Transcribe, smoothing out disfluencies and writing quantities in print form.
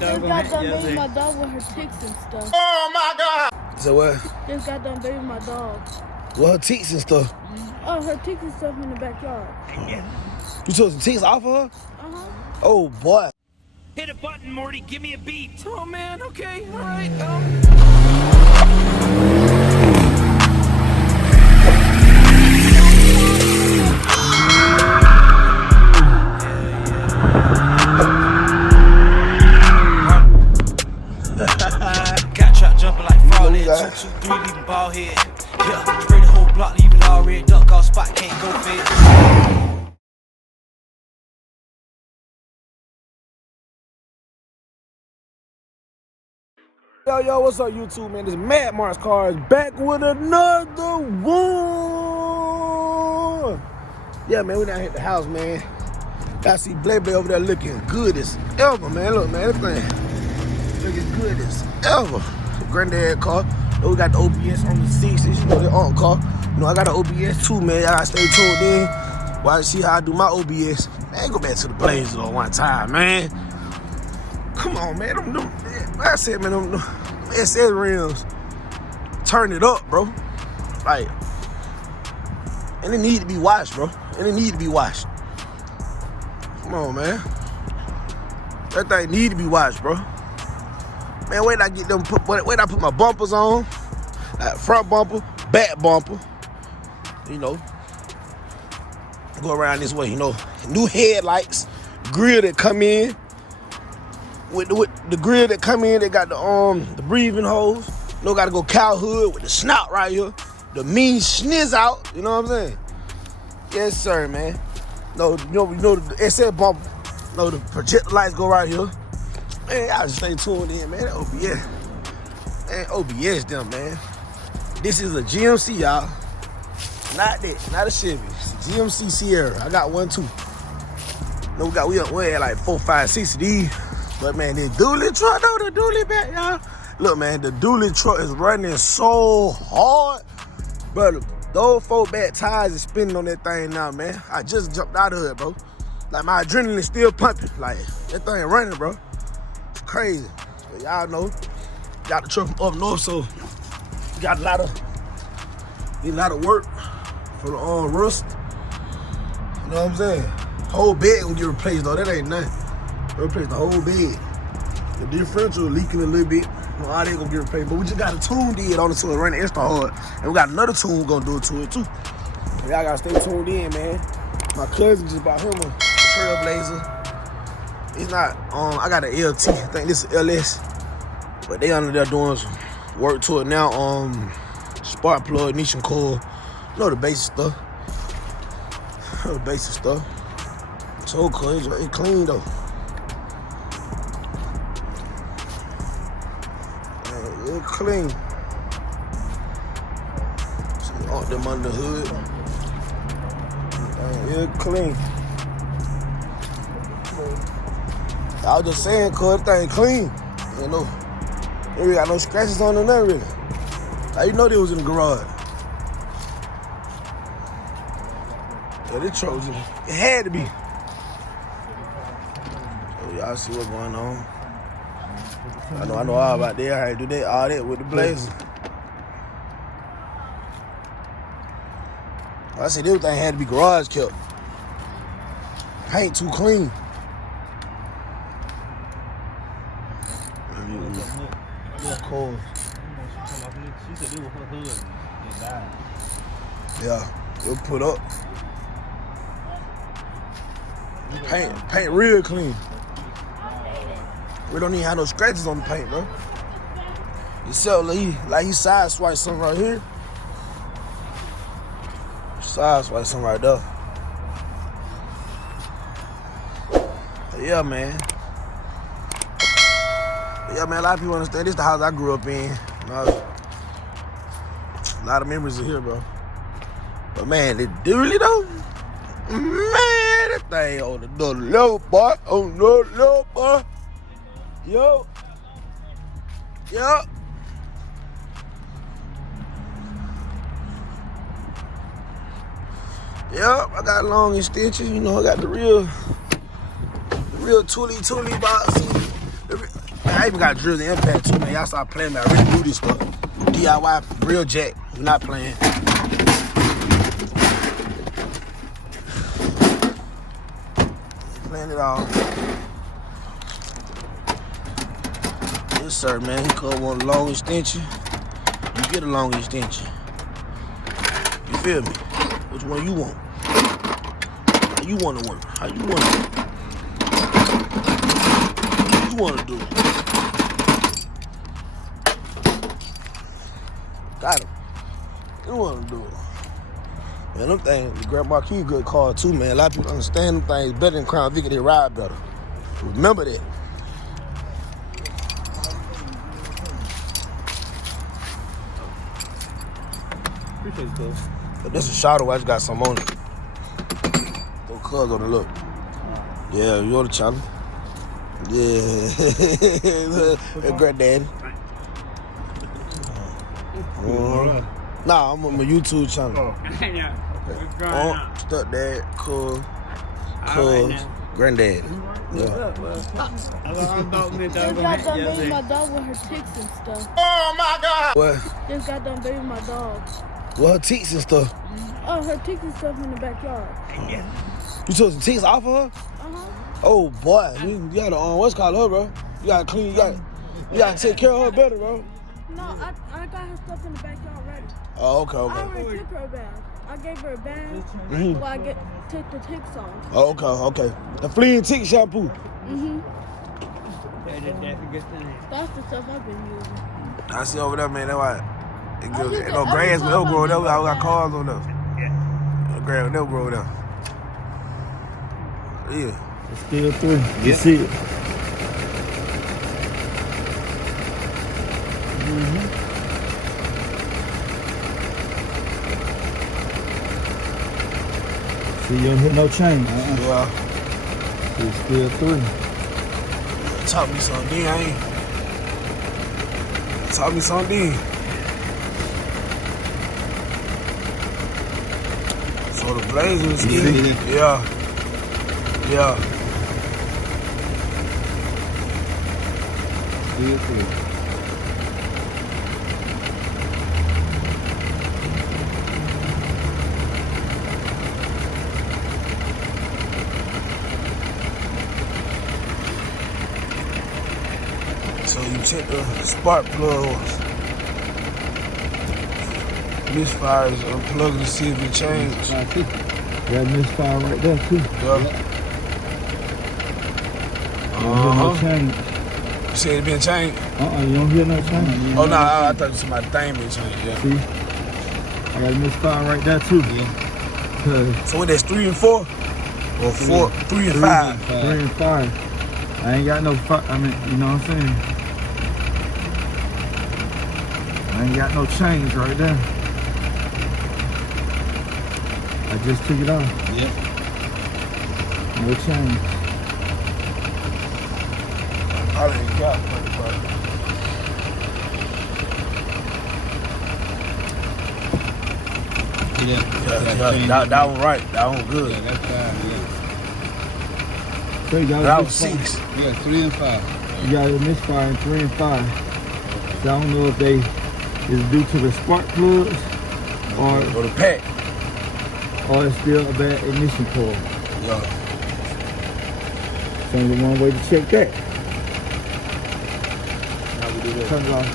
Just got done baby my dog with her ticks and stuff. Oh my God! So what? Just got done baby my dog. Well, her ticks and stuff. Oh, her ticks and stuff in the backyard. You took some ticks off of her? Oh boy. Hit a button, Morty. Give me a beat. Oh man. Okay. All right. Got shot jumping like fraud. 2, 2, 3, leaving ball head. Yeah, spray the whole block, leave it all red. Duck off spot, can't go fit. Yo, what's up, YouTube, man? This is Mad Mars Cars back with another one. Yeah, man, we down here at the house, man. I see Blay over there looking good as ever, man. Look, man, this thing looking good as ever. Granddad car. We got the OBS on the 6s, you know, the aunt car. You know, I got an OBS too, man. Y'all gotta stay tuned in while I see how I do my OBS. Man, go back to the Blazer one time, man. Come on, man. Like I said, man, them SS rims, turn it up, bro. Like, and it need to be washed, bro. And it need to be washed. Come on, man. That thing need to be washed, bro. Man, wait till I get them. Wait till I put my bumpers on, like front bumper, back bumper. You know, go around this way. You know, new headlights, grill that come in. With the grill that come in, they got the breathing hose. You know, gotta go cow hood with the snout right here. The mean schniz out. You know what I'm saying? Yes, sir, man. No, you know the SS bumper. No, the projector lights go right here. Man, y'all just stay tuned in, man. That OBS. Man, OBS them, man. This is a GMC, y'all. Not that, not a Chevy. It's a GMC Sierra. I got one too. No, we had like 4, 5, 6 of these. But man, the dually truck though, the dually back, y'all. Look, man, the dually truck is running so hard. Bro, those 4 back tires is spinning on that thing now, man. I just jumped out of it, bro. Like, my adrenaline still pumping. Like, that thing running, bro. It's crazy. But y'all know, got the truck from up north, so got a lot of work for the rust. You know what I'm saying? Whole bed gonna get replaced though. That ain't nothing. Replace the whole bed. The differential leaking a little bit. Well, all they gonna get replaced. But we just got a tune did on it so it running extra hard. And we got another tune gonna do it to it too. So y'all gotta stay tuned in, man. My cousin just bought him a Trailblazer. It's not, I got an LT. I think this is LS. But they under there doing some work to it now. Spark plug, ignition coil. You know the basic stuff. The basic stuff. So clean, it's clean though. It's clean. See all them under the hood. It's clean. I was just saying, cause that thing clean. You know, they really got no scratches on it, nothing really. How you know they was in the garage? Yeah, this truck was in it. It had to be. So y'all see what's going on. I know all about that. I had to do that, all that with the Blazer. I said everything had to be garage kept. Paint too clean. Cool. Yeah, it'll put up. Paint real clean. We don't even have no scratches on the paint, bro. Except like he side swiped something right here. Side swiped something right there. But yeah, man. A lot of people understand this is the house I grew up in. You know, a lot of memories are here, bro. But man, the dually though, man, that thing on the low, boy. On the low, boy. Yo. Yup. Yup, I got long extensions, you know, I got the real tooly box. I even got drills and impact too, man. Y'all start playing, man. I really do this stuff. DIY, real jack. We're not playing. Playing it all. Yes, sir, man. He called one long extension. You get a long extension. You feel me? Which one you want? How you want to work? How you want to work? What you want to do? Got him. You want to do it? Man, them things, the Grand Marquis good car too, man. A lot of people understand them things better than Crown Vic. They ride better. Remember that. Appreciate it, cuz. But this is shadow. I just got some on it. Those cuz on the look. Yeah, you on the channel. Yeah. Granddaddy. Nah, I'm on my YouTube channel. Oh. Stepdad, cuz, granddad. Yeah. Just got done baby my dog with her ticks and stuff. Oh my God! What? Just got done baby my dog. Well, her teats and stuff. Oh, her ticks and stuff in the backyard. You took some teats off of her? Oh boy, you gotta what's called her, bro? You gotta clean. You gotta take care of her better, bro. No, I got her stuff in the backyard ready. Oh, okay. I already took her a bath. I gave her a bath while I took the ticks off. Oh, okay. The flea and tick shampoo. That's the stuff I've been using. I see over there, man. That's why. It goes, just- no I grass, just no thought grow about there. I doing got that. cars on there. No grass, no grow there. Yeah. It's still 3. You see it. See, you don't hit no change. Yeah. It's still 3. Taught me something, I ain't. Taught me something. So the Blazer was skinny. Yeah. Still 3. So you check the spark plugs. Misfires, unplug to see if it changed. Got Misfire right there too. Yeah. You don't hear no change. You said it been changed? You don't hear no change. Oh no, I thought somebody's thing been changed. Yeah. See? I got Misfire right there too. So what? That's 3 and 4, or 4, 3 and 5. 3 and 5. I ain't got no, I mean, you know what I'm saying? I ain't got no change right there. I just took it off. Yep. No change. I didn't got Yeah. that one right. That one good. Yeah, that's 5, yeah. So you got That a was 6. Yeah, 3 and 5. You got a Misfire in 3 and 5. So I don't know if they is due to the spark plugs Or the pack. or it's still a bad ignition coil. Yeah. So only one way to check that. How we do that? Turn it off.